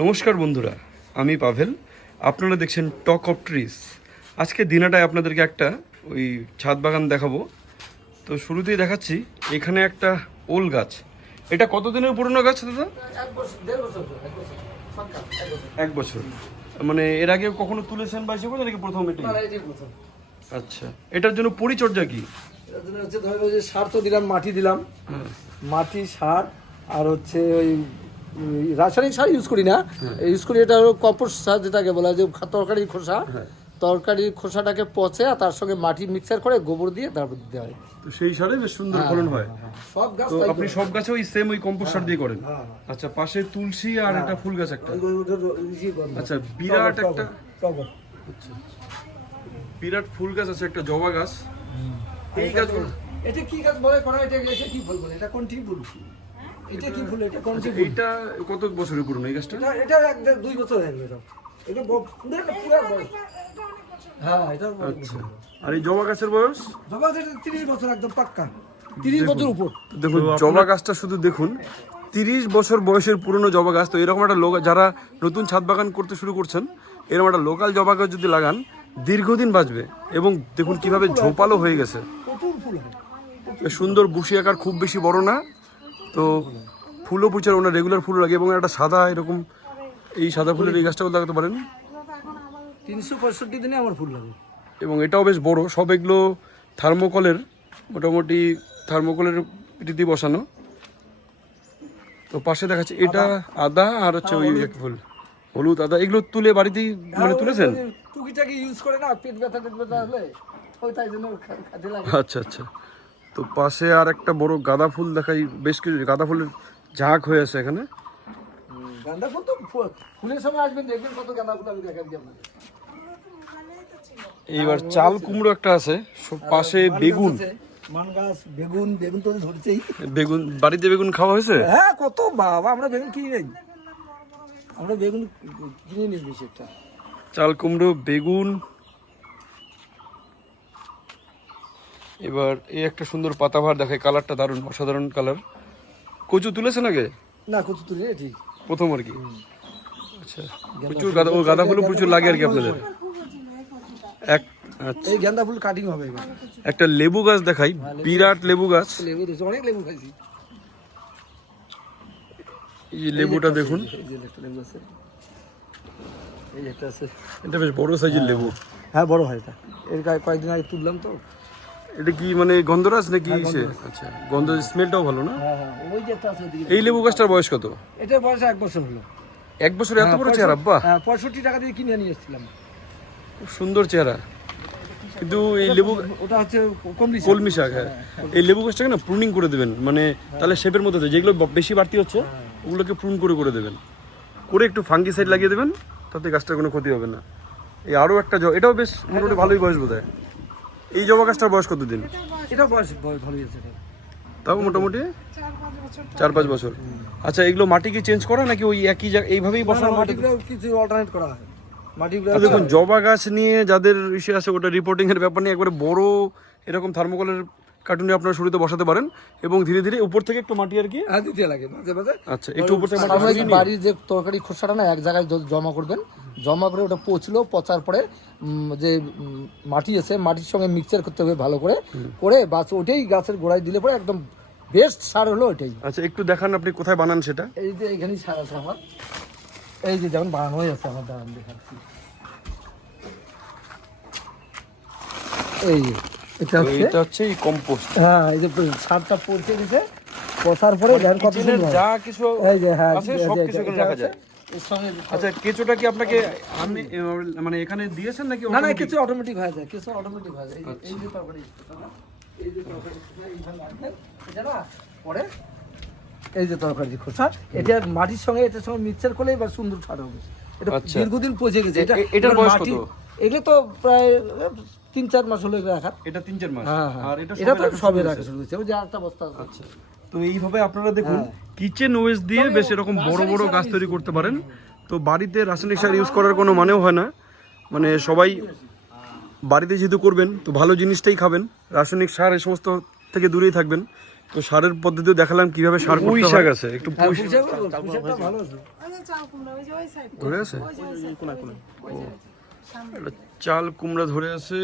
নমস্কার বন্ধুরা আমি পাভেল। আপনারা দেখছেন টক অফ ট্রিস আজকে দিনাটায় আপনাদেরকে একটা ওই ছাদ বাগান দেখাবো। তো শুরুতেই দেখাচ্ছি এখানে একটা ওল গাছ। এটা কতদিনের পুরনো গাছ দাদা? এক বছর। মানে এর আগে কখনো তুলেছেন বা এসে নাকি প্রথম প্রথম। আচ্ছা। এটার জন্য পরিচর্যা কি? হচ্ছে ধরো যে সার তো দিলাম মাটি দিলাম। হ্যাঁ। মাটি সার আর হচ্ছে ওই রাসায়নিক সার ইউজ করি না। ইউজ করি এটা হলো কম্পোস্ট সার যেটাকে বলা হয় যে তরকারির খোসা। তরকারির খোসাটাকে পচে আর তার সঙ্গে মাটি মিক্সার করে গোবর দিয়ে তারপর দিতে হয়। তো সেই সারে বেশ সুন্দর ফলন হয় সব গাছ তো আপনি সব গাছে ওই সেম ওই কম্পোস্ট সার দিয়ে করেন? হ্যাঁ। আচ্ছা পাশে তুলসী আর একটা ফুল গাছ একটা। ওই- ওই যে গন্ধ। আচ্ছা বিরাট একটা বিরাট ফুল গাছ আছে একটা জবা গাছ। এই গাছগুলো এটা কি গাছ বলে? করা এটা কি ফুল বলে? এটা কোনটি ফুল এটা কি ফুল এটা কোনটি ফুল এইটা কত বছরের পুরনো এই গাছটা? এটা এটা এক দুই বছর হয়ে গেল এটা এটা পুরো পুরো বয়স। হ্যাঁ এটা আচ্ছা। আর এই জবা গাছের বয়স? জবা এটা তিরিশ বছর একদম পাক্কা। তিরিশ বছর উপর। দেখুন জবা গাছটা শুধু দেখুন তিরিশ বছর বয়সের পুরনো জবা গাছ। তো এরকম একটা লোক যারা নতুন ছাদ বাগান করতে শুরু করছেন এরকম একটা লোকাল জবা গাছ যদি লাগান দীর্ঘদিন বাঁচবে। এবং দেখুন কীভাবে ঝোপালো হয়ে গেছে। সুন্দর বুশি আকার খুব বেশি বড় না। তো ফুলও পুচার ওনার রেগুলার ফুল লাগে এবং একটা সাদা এরকম এই সাদা ফুলের এই গাছটাও লাগাতে পারেন? তিনশো পঁয়ষট্টি দিনে আমার ফুল লাগে। এবং এটাও বেশ বড় সব এগুলো থার্মোকলের মোটামুটি থার্মোকলের পিটিতে বসানো। তো পাশে দেখাচ্ছে এটা আদা আর হচ্ছে ওই এক ফুল। হলুদ আদা এগুলো তুলে বাড়িতেই মানে তুলেছেন? টুকিটাকি ইউজ করে না পেট ব্যথা টেট ব্যথা হলে আচ্ছা আচ্ছা। তো পাশে আর একটা বড় গাঁদা ফুল দেখাই বেশ কিছু গাঁদা ফুলের ঝাঁক হয়ে আছে এখানে। গাঁদা ফুল তো ফুলের সময় আসবেন দেখবেন কত গাঁদা ফুল আমি এইবার চাল কুমড়ো একটা আছে পাশে বেগুন। বেগুন বেগুন তো ধরছেই। বেগুন বাড়িতে বেগুন খাওয়া হয়েছে? হ্যাঁ কত বাবা আমরা বেগুন কিনে নেই। আমরা বেগুন কিনে নিই বেশি একটা। চাল কুমড়ো বেগুন এবার এই একটা সুন্দর পাতাভার দেখায় কালারটা দারুণ অসাধারণ কালার কচু তুলেছেন আগে? না কচু তুলে ঠিক প্রথম আর কি। আচ্ছা প্রচুর গাঁদা ও গাঁদা ফুলও প্রচুর লাগে আর কি আপনাদের। এক আচ্ছা। এই গেন্দা ফুল কাটিং হবে এবার। একটা লেবু গাছ দেখাই বিরাট লেবু গাছ। লেবু অনেক লেবু খাইছি। এই লেবুটা দেখুন। এই যে লেবু আছে। এই একটা আছে। এটা বেশ বড় সাইজের লেবু। হ্যাঁ বড় হয় এটা। এর গায়ে কয়েকদিন আগে তুললাম তো। এটা কি মানে গন্ধরাজ নাকি সে আচ্ছা গন্ধ স্মেলটাও ভালো না? হ্যাঁ হ্যাঁ ওই যে এই লেবু গাছটার বয়স কত? এটার বয়স এক বছর হলো। এক বছর এত বড় চেহারা? হ্যাঁ পঁয়ষট্টি টাকা দিয়ে কিনে নিয়ে এসেছিলাম। খুব সুন্দর চেহারা। কিন্তু এই লেবু ওটা হচ্ছে কলমি শাক। হ্যাঁ। এই লেবু গাছটাকে না প্রুনিং করে দেবেন। মানে তাহলে শেপের মধ্যে। যেগুলো বেশি বাড়তি হচ্ছে ওগুলোকে প্রুন করে করে দেবেন। করে একটু ফাঙ্গি সাইড লাগিয়ে দেবেন তাতে গাছটার কোনো ক্ষতি হবে না। এই আরও একটা এটাও বেশ মোটামুটি ভালোই বয়স বোধ হয় এই জবা গাছটার বয়স কত দিন এটা বয়স ভালোই আছে তাও মোটামুটি? চার পাঁচ বছর। আচ্ছা এগুলো মাটি কি চেঞ্জ করা নাকি ওই একই জায়গা এইভাবেই বসানো মাটি মাটিগুলো কিছু অল্টারনেট করা হয়। মাটিগুলো দেখুন জবা গাছ নিয়ে যাদের ইস্যু আছে ওটা রিপোর্টিং এর ব্যাপার নিয়ে একবারে বড় এরকম থার্মোকলের কার্টুনে আপনারা শুরুতে বসাতে পারেন এবং ধীরে ধীরে উপর থেকে একটু মাটি আর কি হ্যাঁ দিতে লাগে মাঝে মাঝে। আচ্ছা একটু উপর থেকে মাটি বাড়ির যে তরকারি খোসাটা না এক জায়গায় জমা করবেন। জমা করে ওটা পচলো পচার পরে যে মাটি আছে মাটির সঙ্গে মিক্সচার করতে হবে ভালো করে। করে বাস ওটাই গাছের গোড়ায় দিলে পরে একদম বেস্ট সার হলো ওইটাই। আচ্ছা একটু দেখান আপনি কোথায় বানান সেটা। এই যে এখানেই সার আছে আমার। এই যে যেমন বানানোই আছে আমার দাঁড়ান দেখাচ্ছি। এই এটা হচ্ছে? এটা হচ্ছে এই কম্পোস্ট হ্যাঁ এই যে সারটা পড়তে দিছে পচার পরে দেখেন কত কিচেনের যা কিছু এই যে হ্যাঁ আছে সব কিছু এখানে রাখা যায়। আচ্ছা কেঁচোটা কি আপনাকে মানে এখানে দিয়েছেন নাকি না না কিছু অটোমেটিক হয়ে যায় কিছু অটোমেটিক হয়ে যায়। এই যে- তরকারি এই যে তরকারি এইভাবে রাখবেন, এটা না পরে এই যে তরকারি খোসা এটা মাটির সঙ্গে এটার সঙ্গে মিক্সচার করলে এবার সুন্দর ছাড় হবে। এটা আচ্ছা। দীর্ঘদিন পচে গেছে এটা এটার বয়স কত? এগুলো তো প্রায় তিন চার মাস হলো রাখার এটা তিন চার মাস হ্যাঁ হ্যাঁ আর এটা এটা তো সবে রাখা শুরু হয়েছে ওই যে একটা বস্তা আছে আচ্ছা তো এইভাবে আপনারা দেখুন হ্যাঁ। কিচেন ওয়েস্ট দিয়ে বেশ এরকম বড় বড় গাছ তৈরি করতে পারেন তো বাড়িতে রাসায়নিক সার ইউজ করার কোনো মানেও হয় না মানে সবাই বাড়িতে যেহেতু করবেন তো ভালো জিনিসটাই খাবেন রাসায়নিক সার এই সমস্ত থেকে দূরেই থাকবেন তো সারের পদ্ধতিও দেখালাম কীভাবে সার পুঁই শাক আছে একটু হ্যাঁ, পুঁই শাক ভালো, পুঁই শাকটা ভালো আছে। ওই যে চাল কুমড়া ওই যে ওই সাইড ধরে আছে চাল কুমড়া ধরে আছে।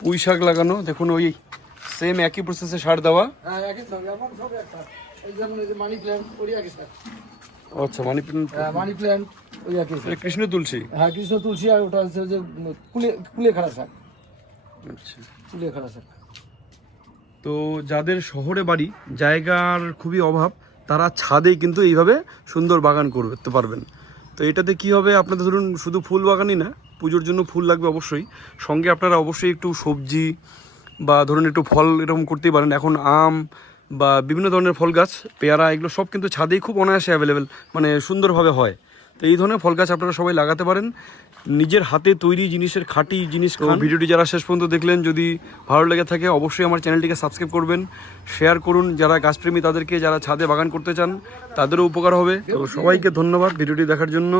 পুঁই শাক লাগানো দেখুন ওই সেম একই প্রসেসে সার দেওয়া। হ্যাঁ। আচ্ছা মানি প্ল্যান্ট মানি প্ল্যান্ট, ওই একই। কৃষ্ণ তুলসী? হ্যাঁ, কৃষ্ণ তুলসী আর ওটা হচ্ছে যে কুলে কুলে খাড়া শাক। আচ্ছা। কুলে খাড়া শাক। তো যাদের শহরে বাড়ি জায়গার খুবই অভাব তারা ছাদে কিন্তু এইভাবে সুন্দর বাগান করতে পারবেন। তো এটাতে কি হবে? আপনাদের ধরুন শুধু ফুল বাগানই না, পুজোর জন্য ফুল লাগবে অবশ্যই। সঙ্গে আপনারা অবশ্যই একটু সবজি বা ধরুন একটু ফল এরকম করতেই পারেন। এখন আম বা বিভিন্ন ধরনের ফল গাছ, পেয়ারা এগুলো সব কিন্তু ছাদেই খুব অনায়াসে অ্যাভেলেবেল মানে সুন্দরভাবে হয়। তো এই ধরনের ফল গাছ আপনারা সবাই লাগাতে পারেন। নিজের হাতে তৈরি জিনিসের খাঁটি জিনিস খান। ভিডিওটি যারা শেষ পর্যন্ত দেখলেন যদি ভালো লেগে থাকে অবশ্যই আমার চ্যানেলটিকে সাবস্ক্রাইব করবেন শেয়ার করুন। যারা গাছপ্রেমী তাদেরকে যারা ছাদে বাগান করতে চান তাদেরও উপকার হবে। তো সবাইকে ধন্যবাদ ভিডিওটি দেখার জন্য।